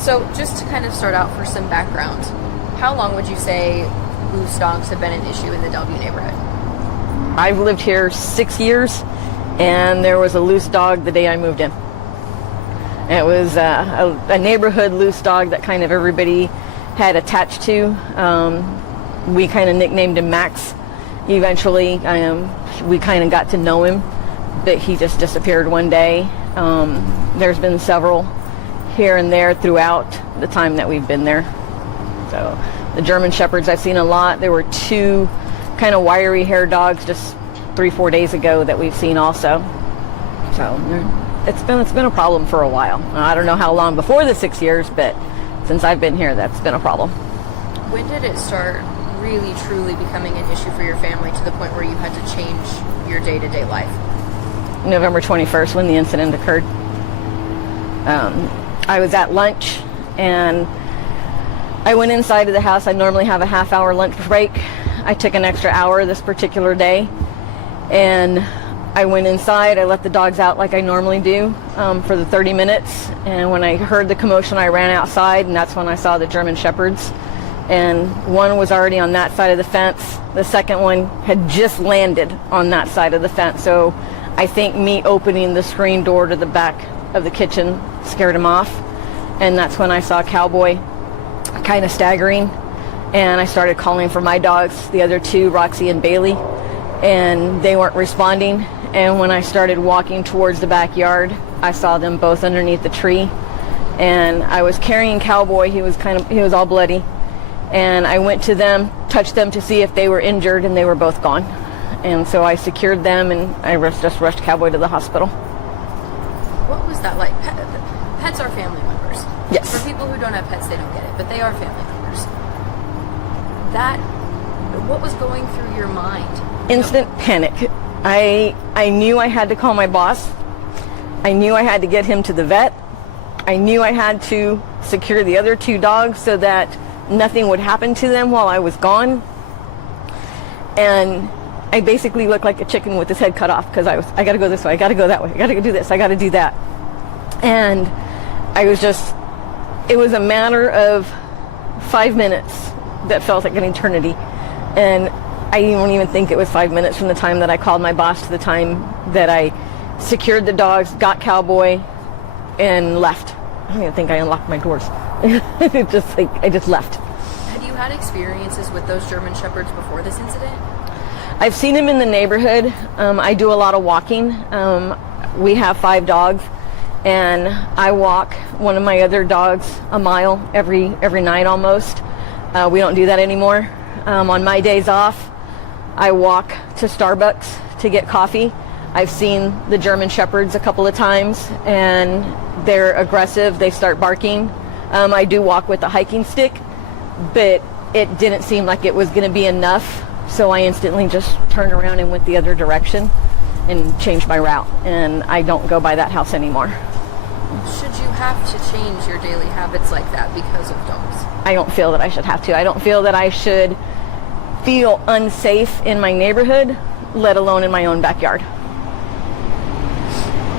So just to kind of start out for some background, how long would you say loose dogs have been an issue in the Delview neighborhood? I've lived here 6 years, and there was a loose dog the day I moved in. It was a neighborhood loose dog that kind of everybody had attached to. We kind of nicknamed him Max. Eventually, we kind of got to know him, but he just disappeared one day. There's been several here and there throughout the time that we've been there. So the German Shepherds I've seen a lot. There were 2 kind of wiry haired dogs just 3-4 days ago that we've seen also. So it's been a problem for a while. I don't know how long before the 6 years, but since I've been here, that's been a problem. When did it start really truly becoming an issue for your family to the point where you had to change your day-to-day life? November 21st, when the incident occurred. I was at lunch and I went inside of the house. I normally have a half-hour lunch break. I took an extra hour this particular day, and I went inside. I let the dogs out like I normally do for the 30 minutes, and when I heard the commotion, I ran outside, and that's when I saw the German Shepherds. And one was already on that side of the fence. The second one had just landed on that side of the fence. So I think me opening the screen door to the back of the kitchen scared him off. And that's when I saw Cowboy kind of staggering. And I started calling for my dogs, the other 2, Roxy and Bailey, and they weren't responding. And when I started walking towards the backyard, I saw them both underneath the tree. And I was carrying Cowboy. He was all bloody. And I went to them, touched them to see if they were injured, and they were both gone. And so I secured them, and I just rushed Cowboy to the hospital. What was that like? Pets are family members. Yes. For people who don't have pets, they don't get it, but they are family members. What was going through your mind? Instant panic. I knew I had to call my boss. I knew I had to get him to the vet. I knew I had to secure the other 2 dogs so that nothing would happen to them while I was gone. And I basically looked like a chicken with his head cut off because I got to go this way, I got to go that way, I got to do this, I got to do that. And it was a matter of 5 minutes that felt like an eternity. And I don't even think it was 5 minutes from the time that I called my boss to the time that I secured the dogs, got Cowboy, and left. I don't even think I unlocked my doors. I just left. Had you had experiences with those German Shepherds before this incident? I've seen him in the neighborhood. I do a lot of walking. We have 5 dogs, and I walk one of my other dogs a mile every night almost. We don't do that anymore. On my days off, I walk to Starbucks to get coffee. I've seen the German Shepherds a couple of times, and they're aggressive. They start barking. I do walk with a hiking stick, but it didn't seem like it was going to be enough. So I instantly just turned around and went the other direction and changed my route. And I don't go by that house anymore. Should you have to change your daily habits like that because of dogs? I don't feel that I should have to. I don't feel that I should feel unsafe in my neighborhood, let alone in my own backyard.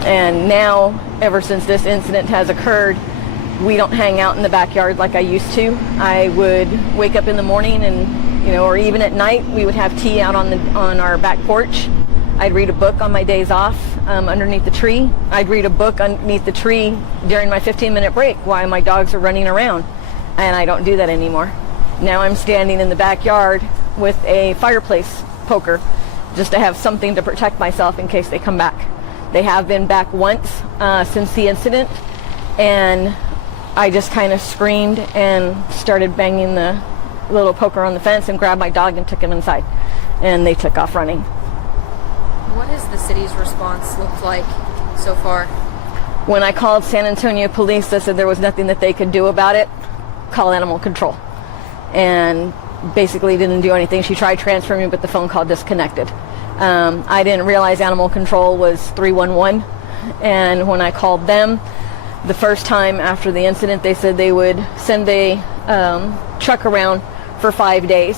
And now, ever since this incident has occurred, we don't hang out in the backyard like I used to. I would wake up in the morning and, or even at night, we would have tea out on our back porch. I'd read a book on my days off underneath the tree. I'd read a book underneath the tree during my 15-minute break while my dogs are running around. And I don't do that anymore. Now I'm standing in the backyard with a fireplace poker just to have something to protect myself in case they come back. They have been back once since the incident, and I just kind of screamed and started banging the little poker on the fence and grabbed my dog and took him inside, and they took off running. What has the city's response looked like so far? When I called San Antonio police, they said there was nothing that they could do about it. Call animal control. And basically didn't do anything. She tried transferring me, but the phone call disconnected. I didn't realize animal control was 311. And when I called them the first time after the incident, they said they would send a truck around for 5 days.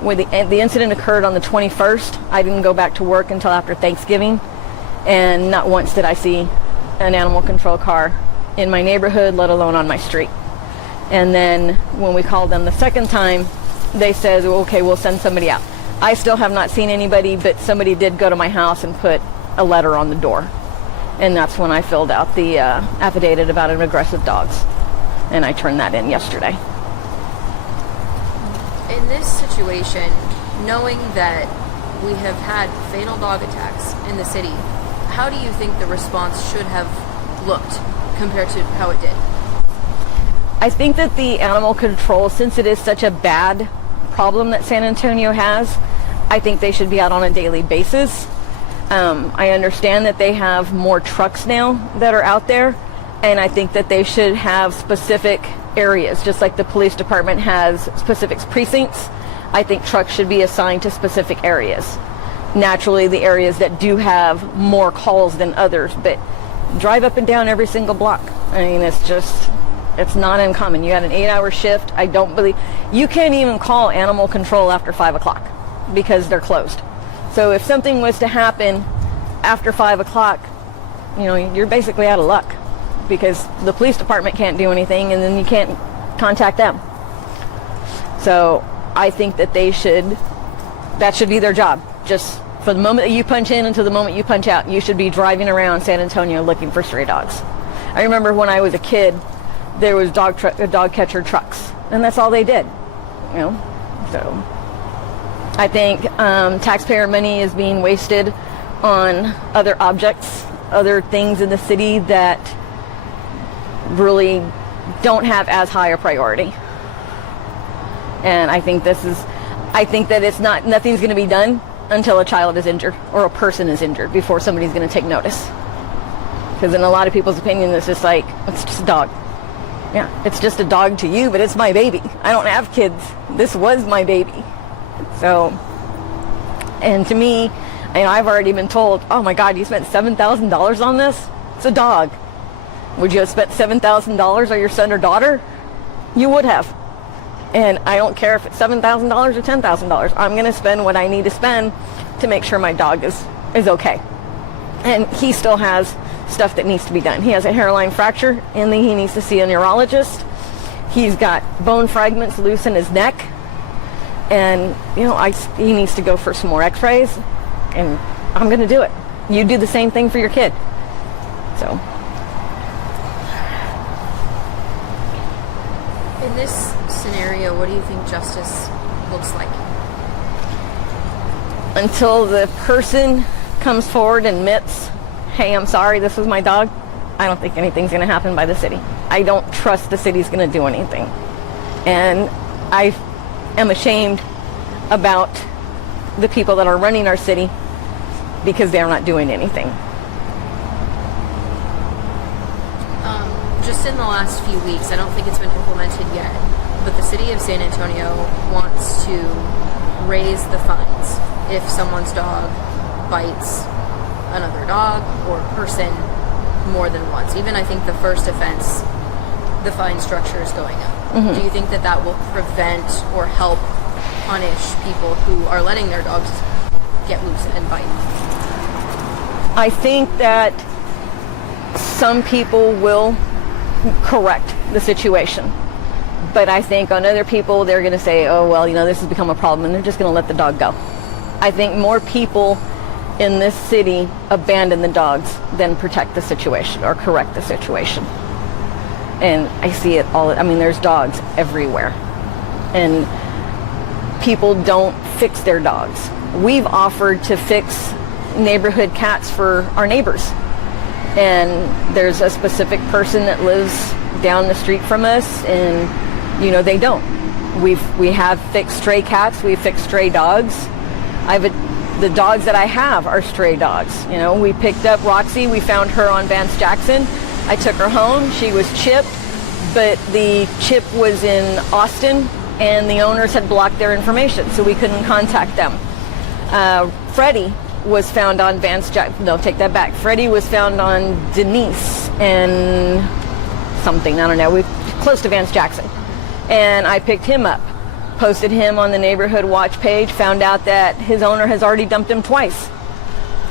When the incident occurred on the 21st, I didn't go back to work until after Thanksgiving, and not once did I see an animal control car in my neighborhood, let alone on my street. And then when we called them the second time, they said, okay, we'll send somebody out. I still have not seen anybody, but somebody did go to my house and put a letter on the door. And that's when I filled out the affidavit about aggressive dogs. And I turned that in yesterday. In this situation, knowing that we have had fatal dog attacks in the city, how do you think the response should have looked compared to how it did? I think that the animal control, since it is such a bad problem that San Antonio has, I think they should be out on a daily basis. I understand that they have more trucks now that are out there, and I think that they should have specific areas, just like the police department has specific precincts. I think trucks should be assigned to specific areas. Naturally, the areas that do have more calls than others, but drive up and down every single block. I mean, it's not uncommon. You got an 8-hour shift. I don't believe you can't even call animal control after 5 o'clock because they're closed. So if something was to happen after 5 o'clock, you're basically out of luck because the police department can't do anything, and then you can't contact them. So I think that that should be their job. Just from the moment that you punch in until the moment you punch out, you should be driving around San Antonio looking for stray dogs. I remember when I was a kid, there was dog catcher trucks, and that's all they did. So I think taxpayer money is being wasted on other objects, other things in the city that really don't have as high a priority. And I think that nothing's going to be done until a child is injured or a person is injured before somebody's going to take notice. Because in a lot of people's opinion, it's just like, it's just a dog. Yeah, it's just a dog to you, but it's my baby. I don't have kids. This was my baby. So, and to me, I've already been told, oh my God, you spent $7,000 on this? It's a dog. Would you have spent $7,000 on your son or daughter? You would have. And I don't care if it's $7,000 or $10,000. I'm going to spend what I need to spend to make sure my dog is okay. And he still has stuff that needs to be done. He has a hairline fracture, and he needs to see a neurologist. He's got bone fragments loose in his neck. And, he needs to go for some more x-rays, and I'm going to do it. You do the same thing for your kid. So. In this scenario, what do you think justice looks like? Until the person comes forward and admits, hey, I'm sorry, this was my dog, I don't think anything's going to happen by the city. I don't trust the city's going to do anything. And I am ashamed about the people that are running our city because they're not doing anything. Just in the last few weeks, I don't think it's been implemented yet, but the city of San Antonio wants to raise the fines if someone's dog bites another dog or person more than once. Even I think the first offense, the fine structure is going up. Mm-hmm. Do you think that will prevent or help punish people who are letting their dogs get loose and bite? I think that some people will correct the situation, but I think on other people they're going to say, oh well, this has become a problem, and they're just going to let the dog go. I think more people in this city abandon the dogs than protect the situation or correct the situation. And I see it all. There's dogs everywhere, and people don't fix their dogs. We've offered to fix neighborhood cats for our neighbors, and there's a specific person that lives down the street from us, and they don't. We have fixed stray cats, we've fixed stray dogs. The dogs that I have are stray dogs. We picked up Roxy, we found her on Vance Jackson. I took her home, she was chipped, but the chip was in Austin, and the owners had blocked their information, so we couldn't contact them. Freddie was found on Vance Jackson. No, take that back. Freddie was found on Denise and something. I don't know. We're close to Vance Jackson. And I picked him up, posted him on the neighborhood watch page, found out that his owner has already dumped him twice.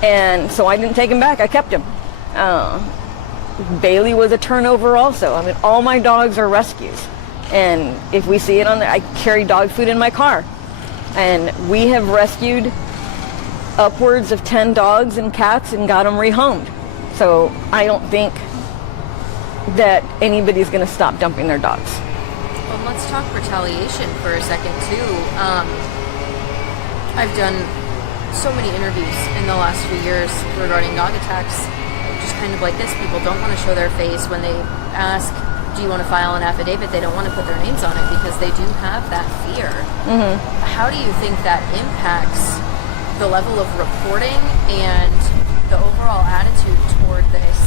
And so I didn't take him back. I kept him. Bailey was a turnover also. I mean, all my dogs are rescues. And if we see it on there, I carry dog food in my car. And we have rescued upwards of 10 dogs and cats and got them rehomed. So I don't think that anybody's going to stop dumping their dogs. Well, let's talk retaliation for a second too. I've done so many interviews in the last few years regarding dog attacks, just kind of like this. People don't want to show their face when they ask, do you want to file an affidavit? They don't want to put their names on it because they do have that fear. Mm-hmm. How do you think that impacts the level of reporting and the overall attitude toward this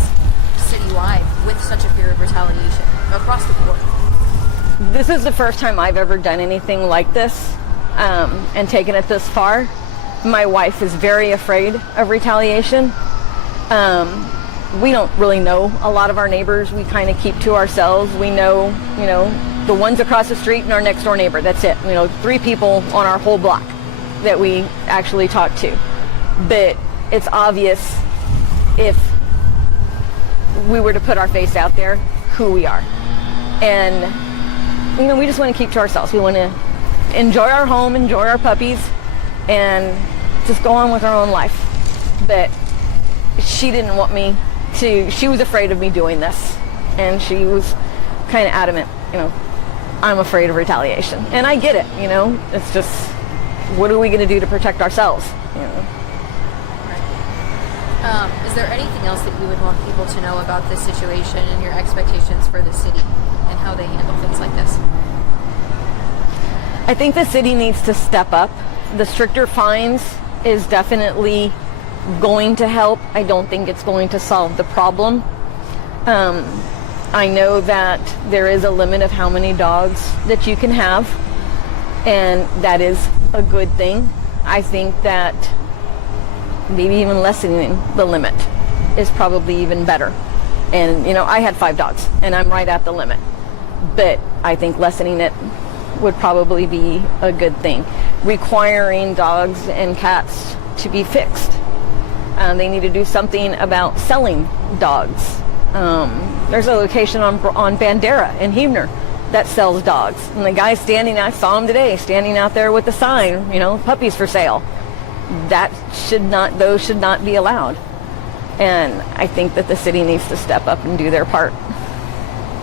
citywide with such a fear of retaliation across the board? This is the first time I've ever done anything like this and taken it this far. My wife is very afraid of retaliation. We don't really know a lot of our neighbors. We kind of keep to ourselves. We know, the ones across the street and our next door neighbor. That's it. 3 people on our whole block that we actually talk to. But it's obvious if we were to put our face out there who we are. And, we just want to keep to ourselves. We want to enjoy our home, enjoy our puppies, and just go on with our own life. But she didn't want me to, she was afraid of me doing this. And she was kind of adamant, I'm afraid of retaliation. And I get it, it's just, what are we going to do to protect ourselves? Right. Is there anything else that you would want people to know about this situation and your expectations for the city and how they handle things like this? I think the city needs to step up. The stricter fines is definitely going to help. I don't think it's going to solve the problem. I know that there is a limit of how many dogs that you can have, and that is a good thing. I think that maybe even lessening the limit is probably even better. And, I had 5 dogs, and I'm right at the limit. But I think lessening it would probably be a good thing. Requiring dogs and cats to be fixed. They need to do something about selling dogs. There's a location on Bandera in Heebner that sells dogs. And the guy I saw him today, standing out there with the sign, puppies for sale. Those should not be allowed. And I think that the city needs to step up and do their part.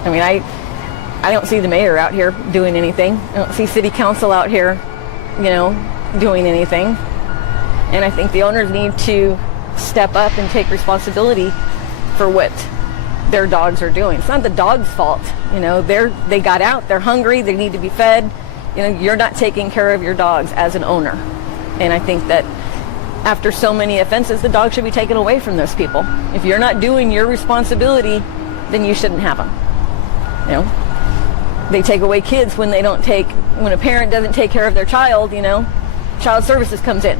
I mean, I don't see the mayor out here doing anything. I don't see city council out here, doing anything. And I think the owners need to step up and take responsibility for what their dogs are doing. It's not the dog's fault. They got out, they're hungry, they need to be fed. You're not taking care of your dogs as an owner. And I think that after so many offenses, the dog should be taken away from those people. If you're not doing your responsibility, then you shouldn't have them. They take away kids when a parent doesn't take care of their child, child services comes in.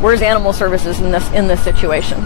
Where's animal services in this situation?